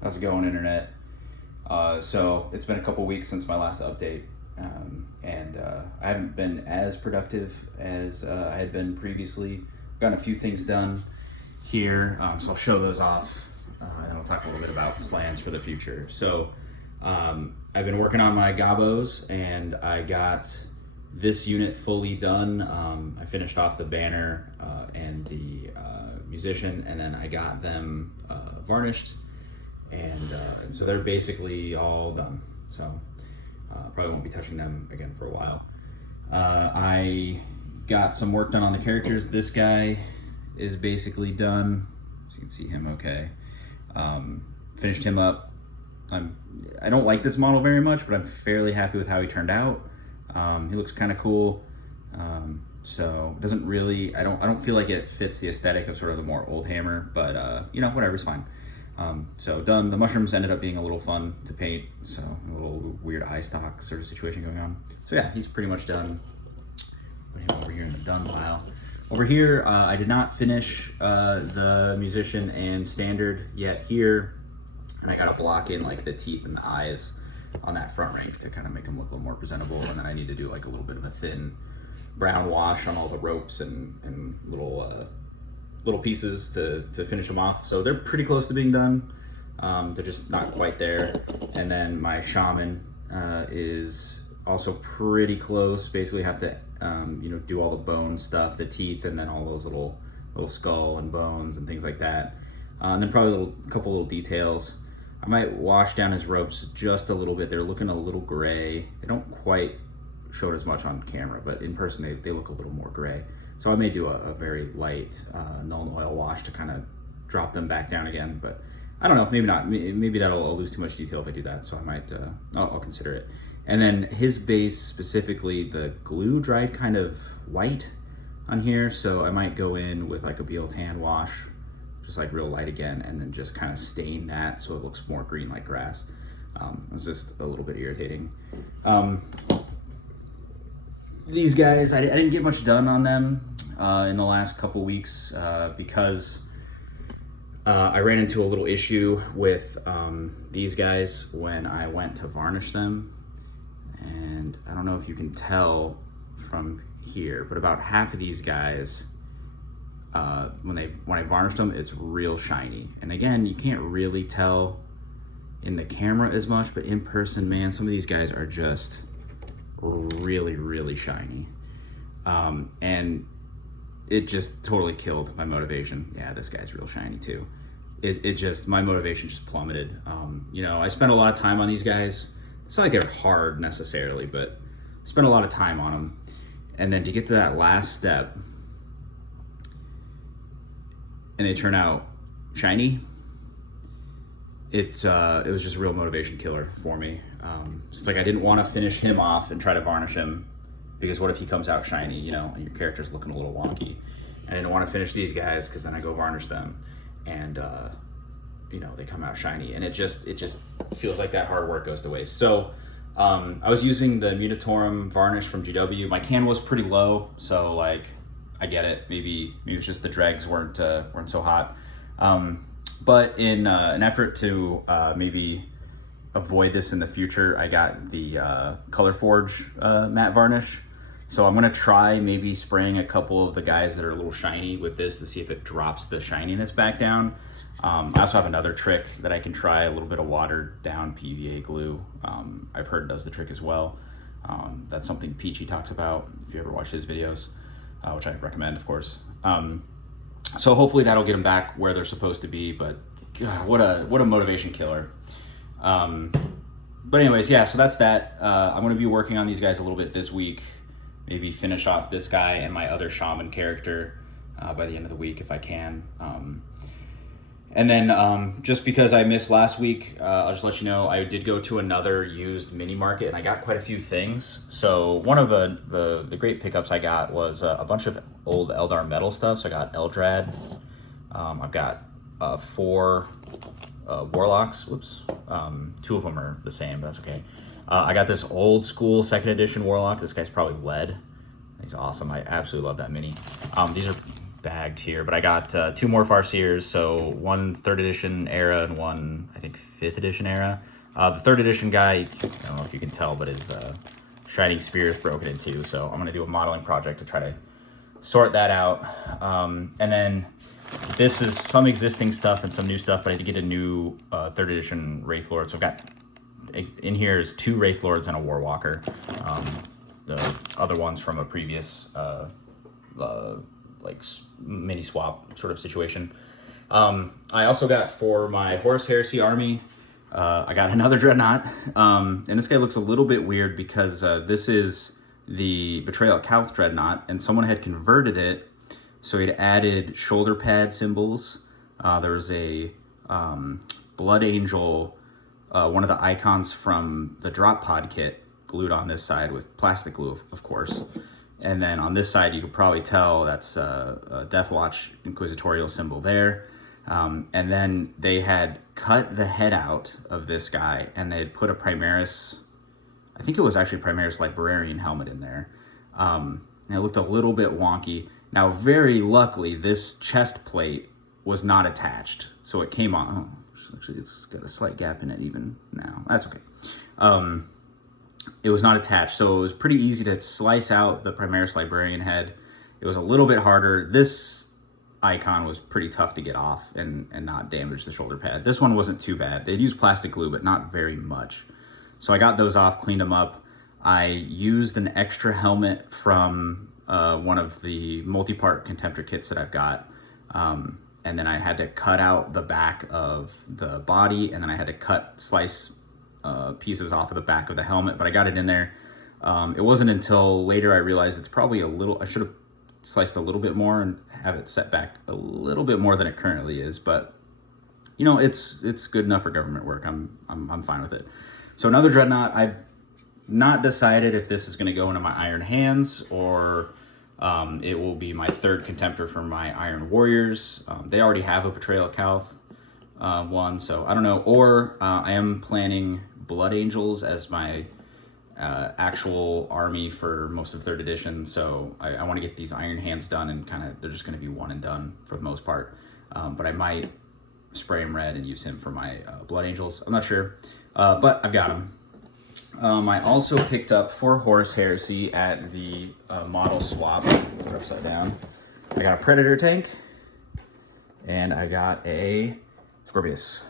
How's it going, internet? So it's been a couple weeks since my last update, and I haven't been as productive as I had been previously. I've gotten a few things done here, so I'll show those off, and I'll talk a little bit about plans for the future. So I've been working on my gobos, and I got this unit fully done. I finished off the banner and the musician, and then I got them varnished. And so they're basically all done. So probably won't be touching them again for a while. I got some work done on the characters. This guy is basically done. So you can see him okay. Finished him up. I don't like this model very much, but I'm fairly happy with how he turned out. He looks kind of cool. So it doesn't really, I don't feel like it fits the aesthetic of sort of the more old Hammer, but you know, whatever, it's fine. So done. The mushrooms ended up being a little fun to paint, so a little weird eye stock sort of situation going on. So yeah, he's pretty much done. Put him over here in the done pile. Over here, I did not finish the musician and standard yet here, and I got to block in like the teeth and the eyes on that front rank to kind of make them look a little more presentable, and then I need to do like a little bit of a thin brown wash on all the ropes and little pieces to finish them off. So they're pretty close to being done. They're just not quite there. And then my shaman is also pretty close. Basically have to you know, do all the bone stuff, the teeth, and then all those little skull and bones and things like that. And then probably a couple little details. I might wash down his ropes just a little bit. They're looking a little gray. They don't quite show it as much on camera, but in person they look a little more gray. So I may do a very light Null oil wash to kind of drop them back down again, but I don't know, maybe not. Maybe I'll lose too much detail if I do that, so I might, I'll consider it. And then his base, specifically the glue dried kind of white on here, so I might go in with like a Beal Tan wash, just like real light again, and then just kind of stain that so it looks more green like grass. It's just a little bit irritating. These guys, I didn't get much done on them in the last couple weeks because I ran into a little issue with these guys when I went to varnish them. And I don't know if you can tell from here, but about half of these guys, when I varnished them, it's real shiny. And again, you can't really tell in the camera as much, but in person, man, some of these guys are just really shiny, and it just totally killed my motivation. Yeah, this guy's real shiny too. It just, my motivation just plummeted. You know, I spent a lot of time on these guys. It's not like they're hard necessarily, but I spent a lot of time on them, and then to get to that last step and they turn out shiny, it was just a real motivation killer for me. So it's like I didn't want to finish him off and try to varnish him, because what if he comes out shiny, you know, and your character's looking a little wonky. And I didn't want to finish these guys because then I go varnish them and you know, they come out shiny, and it just feels like that hard work goes to waste. So I was using the Munitorum varnish from GW. My can was pretty low, so like I get it. Maybe it's just the dregs weren't so hot. But in an effort to maybe avoid this in the future, I got the Color Forge matte varnish. So I'm gonna try maybe spraying a couple of the guys that are a little shiny with this to see if it drops the shininess back down. I also have another trick that I can try, a little bit of watered down PVA glue. I've heard it does the trick as well. That's something Peachy talks about if you ever watch his videos, which I recommend, of course. So hopefully that'll get them back where they're supposed to be, but God, what a motivation killer. But anyways, yeah, so that's that. I'm gonna be working on these guys a little bit this week, maybe finish off this guy and my other shaman character by the end of the week if I can. And then just because I missed last week, I'll just let you know, I did go to another used mini market and I got quite a few things. So one of the great pickups I got was a bunch of old Eldar metal stuff. So I got Eldrad. I've got 4 Warlocks. Whoops. 2 of them are the same, but that's okay. I got this old school 2nd edition Warlock. This guy's probably lead. He's awesome. I absolutely love that mini. These are bagged here, but I got 2 more Farseers, so 1 3rd edition era and 1, I think, 5th edition era. The 3rd edition guy, I don't know if you can tell, but his Shining Spear is broken in 2, so I'm going to do a modeling project to try to sort that out. And then this is some existing stuff and some new stuff, but I did get a new 3rd edition Wraith Lord, so I've got, in here is 2 Wraith Lords and a Warwalker. The other ones from a previous like mini swap sort of situation. I also got for my Horus Heresy army, I got another Dreadnought, and this guy looks a little bit weird because this is the Betrayal at Calth Dreadnought, and someone had converted it, so he'd added shoulder pad symbols. There was a Blood Angel, one of the icons from the drop pod kit, glued on this side with plastic glue, of course. And then on this side, you could probably tell that's a Deathwatch Inquisitorial symbol there. And then they had cut the head out of this guy, and they had put a Primaris, I think it was actually Primaris Librarian helmet in there. And it looked a little bit wonky. Now, very luckily, this chest plate was not attached. So it came on, oh, actually it's got a slight gap in it even now. That's okay. It was not attached, so it was pretty easy to slice out the Primaris Librarian head. It was a little bit harder. This icon was pretty tough to get off and not damage the shoulder pad. This one wasn't too bad. They'd used plastic glue, but not very much. So I got those off, cleaned them up. I used an extra helmet from one of the multi-part Contemptor kits that I've got. And then I had to cut out the back of the body, and then I had to slice pieces off of the back of the helmet, but I got it in there. It wasn't until later I realized it's probably I should have sliced a little bit more and have it set back a little bit more than it currently is, but you know, it's good enough for government work. I'm fine with it. So another Dreadnought. I've not decided if this is going to go into my Iron Hands or it will be my 3rd Contemptor for my Iron Warriors. They already have a Betrayal at Calth one, so I don't know. Or I am planning Blood Angels as my actual army for most of 3rd edition, so I want to get these Iron Hands done, and they're just going to be one and done for the most part. But I might spray him red and use him for my Blood Angels. I'm not sure, but I've got him. I also picked up for Horus Heresy at the model swap. Put it upside down. I got a Predator tank, and I got a Scorpius.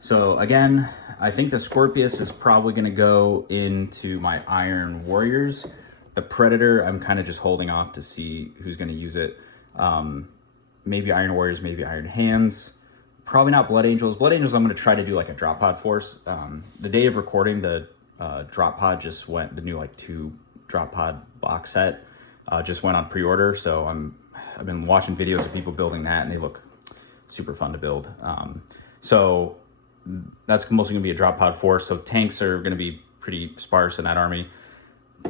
So again, I think the Scorpius is probably going to go into my Iron Warriors. The Predator, I'm kind of just holding off to see who's going to use it. Maybe Iron Warriors, maybe Iron Hands. Probably not Blood Angels. Blood Angels, I'm going to try to do like a drop pod force. The day of recording, the drop pod just went, the new like 2 drop pod box set just went on pre-order. So I've been watching videos of people building that, and they look super fun to build. So that's mostly gonna be a drop pod force. So tanks are gonna be pretty sparse in that army.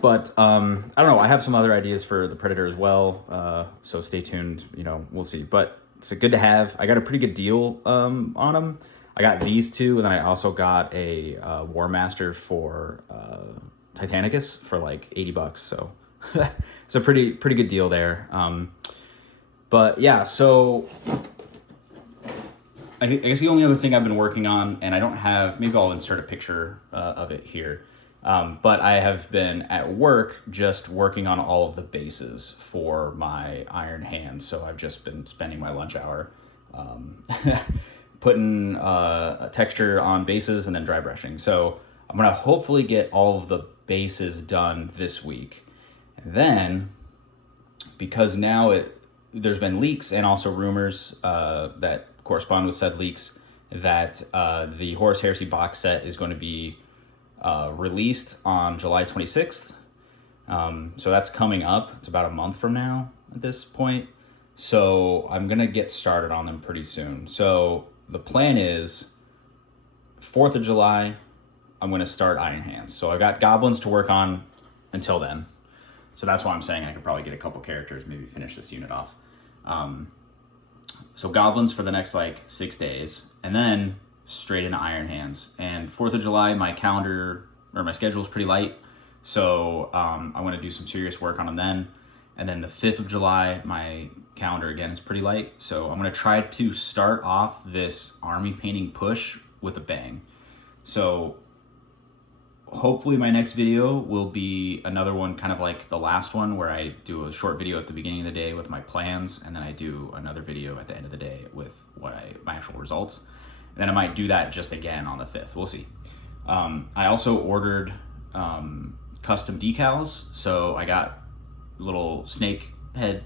But I don't know, I have some other ideas for the Predator as well. So stay tuned, you know, we'll see. But it's good to have. I got a pretty good deal on them. I got these 2, and then I also got a War Master for Titanicus for like $80. So it's a pretty good deal there. But yeah, so I guess the only other thing I've been working on, and I don't have, maybe I'll insert a picture of it here, but I have been at work just working on all of the bases for my Iron Hands. So I've just been spending my lunch hour putting a texture on bases and then dry brushing. So I'm going to hopefully get all of the bases done this week. And then, because now there's been leaks and also rumors that correspond with said leaks that the Horus Heresy box set is going to be released on July 26th. So that's coming up. It's about a month from now at this point. So I'm going to get started on them pretty soon. So the plan is 4th of July, I'm going to start Iron Hands. So I've got goblins to work on until then. So that's why I'm saying I could probably get a couple characters, maybe finish this unit off. So goblins for the next like 6 days, and then straight into Iron Hands. And 4th of July, my calendar or my schedule is pretty light. So I want to do some serious work on them then. And then the 5th of July, my calendar again is pretty light. So I'm gonna try to start off this army painting push with a bang. So hopefully my next video will be another one kind of like the last one, where I do a short video at the beginning of the day with my plans, and then I do another video at the end of the day with my actual results. And then I might do that just again on the 5th. We'll see. I also ordered custom decals. So I got little snake head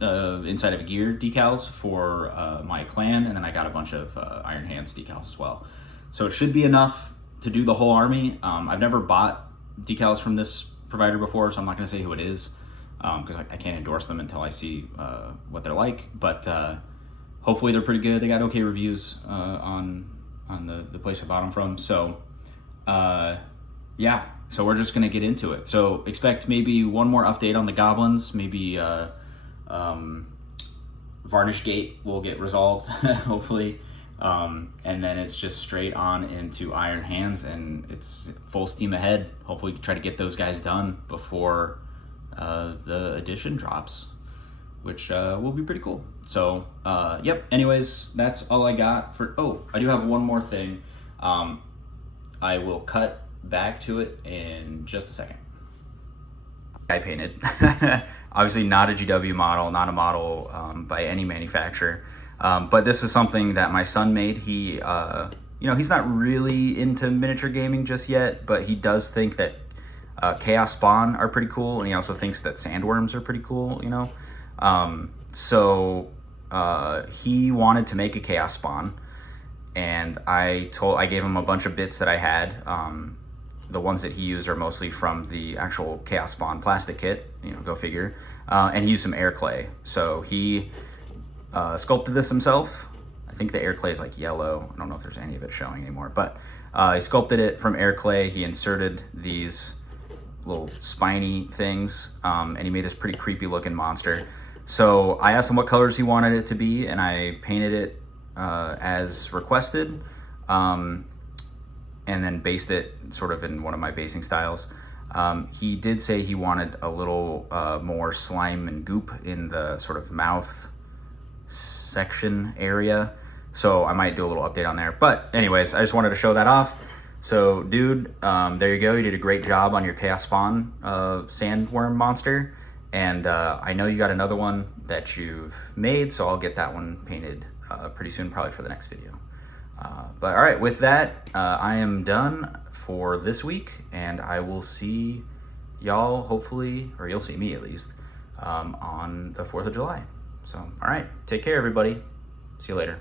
inside of a gear decals for my clan, and then I got a bunch of Iron Hands decals as well. So it should be enough to do the whole army. I've never bought decals from this provider before, so I'm not going to say who it is, because I can't endorse them until I see what they're like. But hopefully they're pretty good. They got okay reviews on the place I bought them from. So yeah, so we're just going to get into it. So expect maybe one more update on the goblins. Maybe Varnish Gate will get resolved, hopefully. And then it's just straight on into Iron Hands, and it's full steam ahead. Hopefully try to get those guys done before the edition drops, which will be pretty cool. So yep, anyways, that's all I got for, oh, I do have one more thing. I will cut back to it in just a second. I painted. Obviously not a GW model, not a model by any manufacturer. But this is something that my son made. He, you know, he's not really into miniature gaming just yet, but he does think that Chaos Spawn are pretty cool, and he also thinks that Sandworms are pretty cool, you know? So he wanted to make a Chaos Spawn, and I gave him a bunch of bits that I had. The ones that he used are mostly from the actual Chaos Spawn plastic kit, you know, go figure. And he used some air clay. So he sculpted this himself. I think the air clay is like yellow. I don't know if there's any of it showing anymore, but he sculpted it from air clay. He inserted these little spiny things, and he made this pretty creepy looking monster. So I asked him what colors he wanted it to be, and I painted it as requested, and then based it sort of in one of my basing styles. He did say he wanted a little more slime and goop in the sort of mouth section area, so I might do a little update on there. But anyways, I just wanted to show that off. So dude, there you go. You did a great job on your Chaos Spawn sandworm monster, and I know you got another one that you've made, so I'll get that one painted pretty soon, probably for the next video. But all right, with that, I am done for this week, and I will see y'all hopefully, or you'll see me at least, on the 4th of July. So, all right, take care, everybody. See you later.